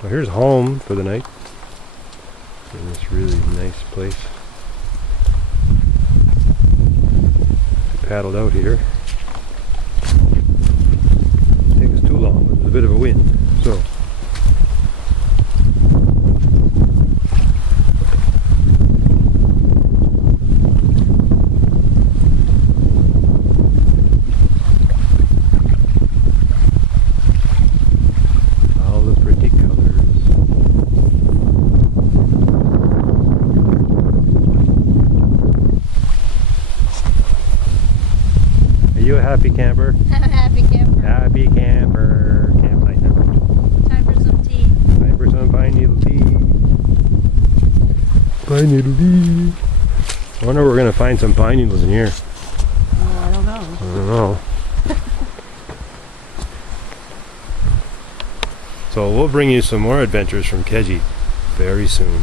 Well, here's home for the night. In this really nice place. We paddled out here. Didn't take us too long, but there's a bit of a wind, so. Are you a happy camper? I'm a happy camper. Happy camper. Campnight now. Time for some tea. Time for some pine needle tea. Pine needle tea. I wonder if we're going to find some pine needles in here. Oh, I don't know. I don't know. So we'll bring you some more adventures from Keji very soon.